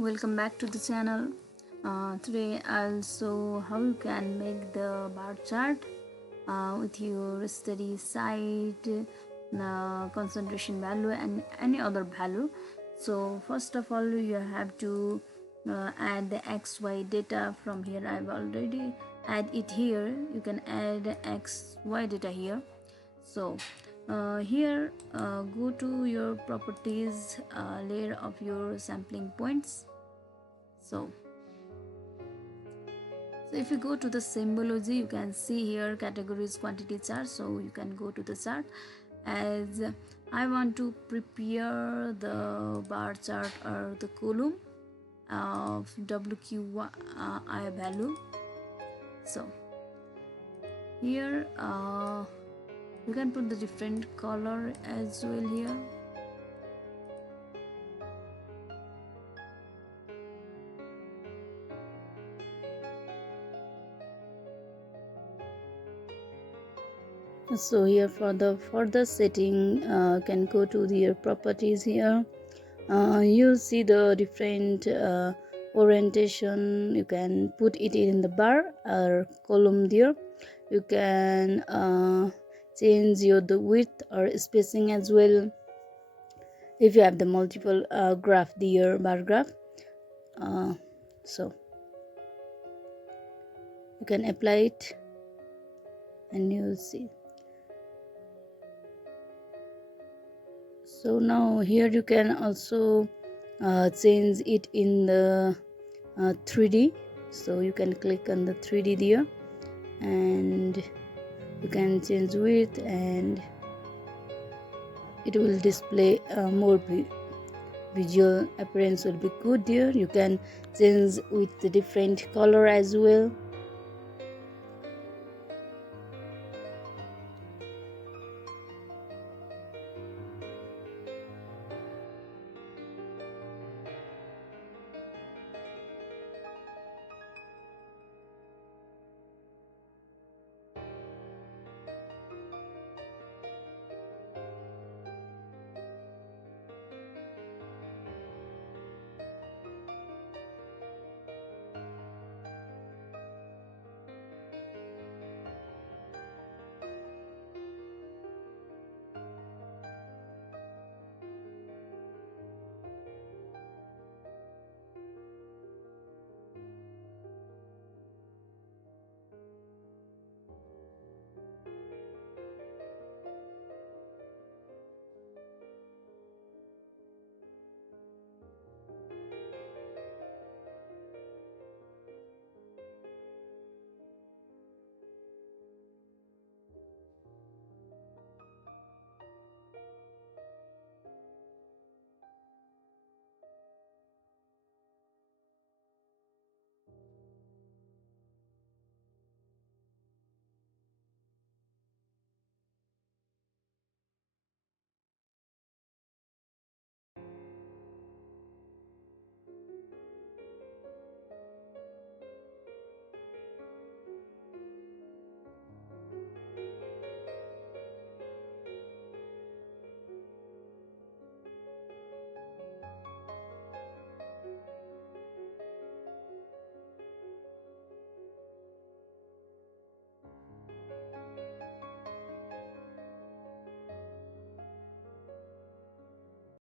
Welcome back to the channel. Today I'll show how you can make the bar chart with your study site, concentration value and any other value. So first of all you have to add the XY data from here. I've already add it here. You can add XY data here. So here go to your properties layer of your sampling points. So if you go to the symbology, you can see here categories quantity chart. So you can go to the chart. As I want to prepare the bar chart or the column of WQI value. So here you can put the different color as well here. So here for the further setting, can go to your properties here. You'll see the different orientation. You can put it in the bar or column there. You can change the width or spacing as well. If you have the multiple graph there, bar graph, so you can apply it and you'll see. So now here you can also change it in the 3D. So you can click on the 3D there and you can change width and it will display more visual appearance will be good there. You can change with the different color as well.